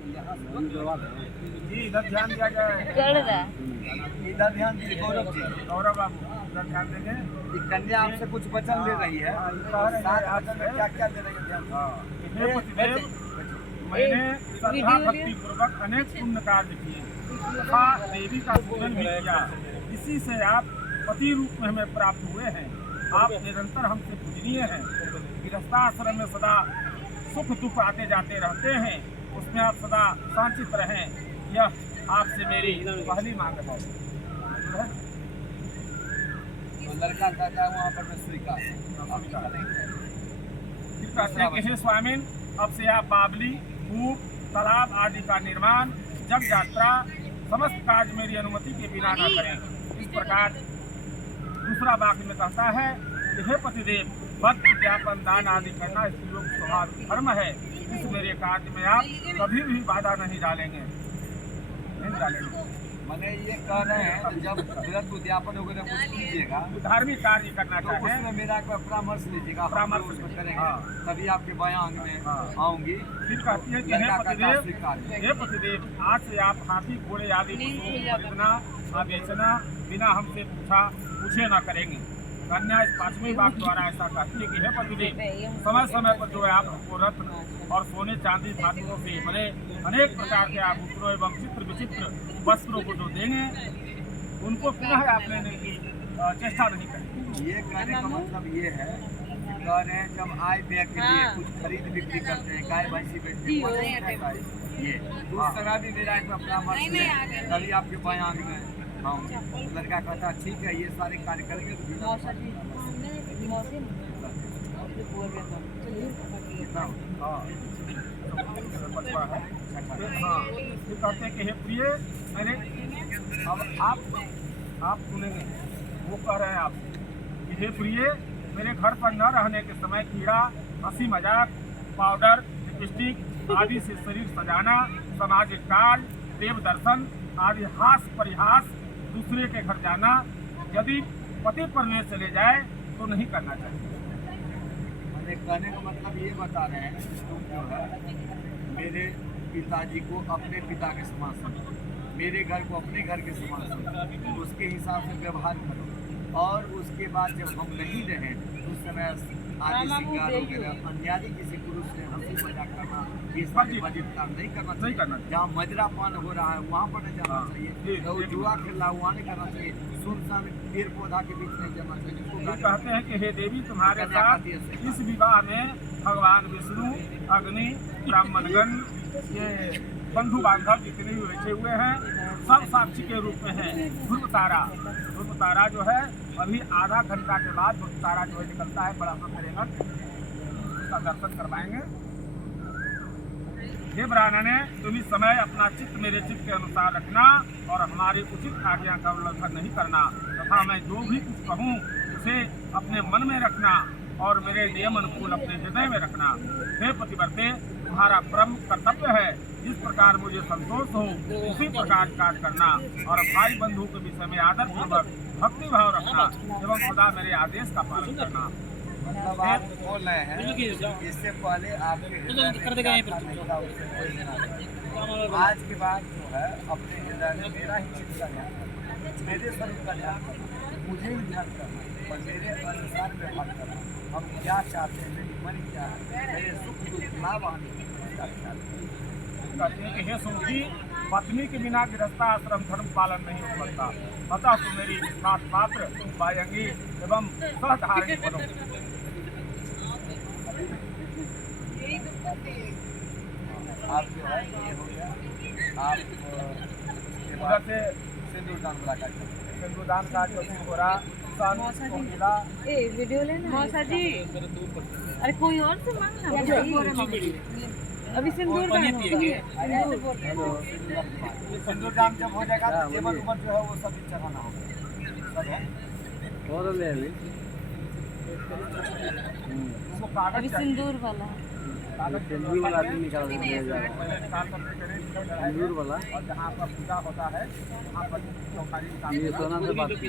जी इधर ध्यान दिया जाए, इधर ध्यान दीजिए। गौरव जी, गौरव बाबू इधर ध्यान देंगे। कन्या आपसे कुछ वचन ले रही है, क्या क्या दे रही है? हे पतिदेव, मैंने श्रद्धा भक्ति पूर्वक अनेक पुण्य कार्य किए तथा देवी का पूजन भी किया, इसी से आप पति रूप में हमें प्राप्त हुए हैं। आप निरंतर हमसे पूजनीय हैं। गृहस्थाश्रम में सदा सुख दुख आते जाते रहते हैं, उसमें आप सदा शांतित रहें, यह आपसे मेरी पहली मांग है। तो लड़का कहता है वहाँ पर स्वीकार। फिर कहते हैं कि हे स्वामिन, अब से आप बावली, कूप, तालाब आदि का निर्माण, जग यात्रा, समस्त कार्य मेरी अनुमति के बिना न करें। इस प्रकार दूसरा वाक्य में कहता है कि हे पतिदेव, भक्त ज्ञापन दान आदि करना स्त्रियों का स्वभाव धर्म है। इस मेरे कार्य में आप कभी भी बाधा नहीं डालेंगे, नहीं डालेंगे। मैंने ये कह रहे हैं जब व्रत उद्यापन वगैरह कुछ कीजिएगा, धार्मिक कार्य करना चाहिए, तो उसमें मेरा परामर्श लीजिएगा, परामर्श करेंगे, तभी आपके बयांग में आऊंगी। फिर कहती है कि हे पतिदेव, आज से आप हाथी घोड़े आदि खरीदना या बेचना बिना हमसे पूछे न करेंगे। कन्या इस पांचवें वाक्य द्वारा ऐसा कहती है कि हे पतिदेव, समय समय पर जो है आप हमको रत्न और सोने चांदी धातुओं से बने अनेक प्रकार के आभूषणों एवं चित्र विचित्र वस्त्रों को जो देंगे, उनको पुनः आप लेने की चेष्टा नहीं करें। ये कहने का मतलब ये है, कह रहे हैं जब आय व्यय के लिए कुछ खरीद बिक्री करते हैं, गाय भैंसी बेचते हैं, ये उस तरह भी मेरा एक परामर्श है, तभी आपके बयांग में आऊँगी। लड़का कहता ठीक है, ये सारे कार्य करेंगे। फिर कहते हैं कि हे प्रिय, अरे अब आप सुनेंगे, वो कह रहे हैं आप कि हे प्रिय, मेरे घर पर न रहने के समय कीड़ा, हंसी मजाक, पाउडर, लिपस्टिक आदि से शरीर सजाना, सामाजिक कार्य, देव दर्शन आदि हास परिहास, दूसरे के घर जाना, यदि पति परमेश चले जाए तो नहीं करना चाहिए। मैंने कहने का मतलब ये बता रहे हैं जो है, मेरे पिताजी को अपने पिता के समान समझो, मेरे घर को अपने घर के समान समझो, उसके हिसाब से व्यवहार करो। और उसके बाद जब हम नहीं रहे उस समय आदि श्रृंगार वगैरह अन्यादि किसी पुरुष से हंसी मजाक करना, ये सारे वाजिब काम नहीं करना। जहाँ मजरापान हो रहा है वहाँ पर नहीं जाना चाहिए, तो जुआ खेल रहा वहाँ नहीं करना चाहिए, सुनसान पेड़ पौधा के बीच नहीं जाना चाहिए। कहते हैं कि हे देवी, तुम्हारे साथ इस विवाह में भगवान विष्णु, अग्नि, ब्राह्मणगण, ये बंधु बांधव जितने भी बैठे हुए हैं, सब साक्षी के रूप में है। ध्रुव तारा जो है, अभी आधा घंटा के बाद ध्रुव तारा जो है निकलता है, बड़ा करेगा, उसका दर्शन करवाएंगे। हे ब्राह्मणे, तुम इस समय अपना चित्त मेरे चित्त के अनुसार रखना और हमारी उचित आज्ञा का उल्लंघन नहीं करना, तथा मैं जो भी कुछ कहूँ उसे अपने मन में रखना और मेरे नियम अनुकूल अपने हृदय में रखना। हे पतिव्रते, तुम्हारा प्रमुख कर्तव्य है, जिस प्रकार मुझे संतोष हो उसी प्रकार कार्य करना और भाई बंधु के विषय में आदर पूर्वक भक्ति भाव रखना एवं सदा मेरे आदेश का पालन करना। मतलब आप बोल रहे हैं इससे पहले आपके आज के बाद जो है अपने हृदय में मेरा ही चिंतन है, मेरे स्वरूप का ध्यान करना, मुझे ही ध्यान करना और मेरे अनुसार व्यवहार करना। हम क्या चाहते हैं, मेरी मन क्या है, मेरे सुख दुख लाभ आने का ख्याल। कहते हैं कि हे सुखी, पत्नी के बिना गृहस्थाश्रम धर्म पालन नहीं हो सकता, अतः तुम मेरी सात पात्र बायंगी एवं सहधारिणी बनो। आप जो है ये हो गया, आप उधर से सिंदूरदान मुलाकात करें, सिंदूरदान का जो सिंदूरा मिला। वीडियो लेना मौसा जी, अरे कोई और से मांगना अभी सिंदूर सिंदूरदान जब हो जाएगा तो जेवर उमर जो है वो सब चढ़ाना होगा, अभी सिंदूर वाला सिंदूर वाला और जहाँ पर पूजा होता है वहाँ पर चौकारी सोना से बात की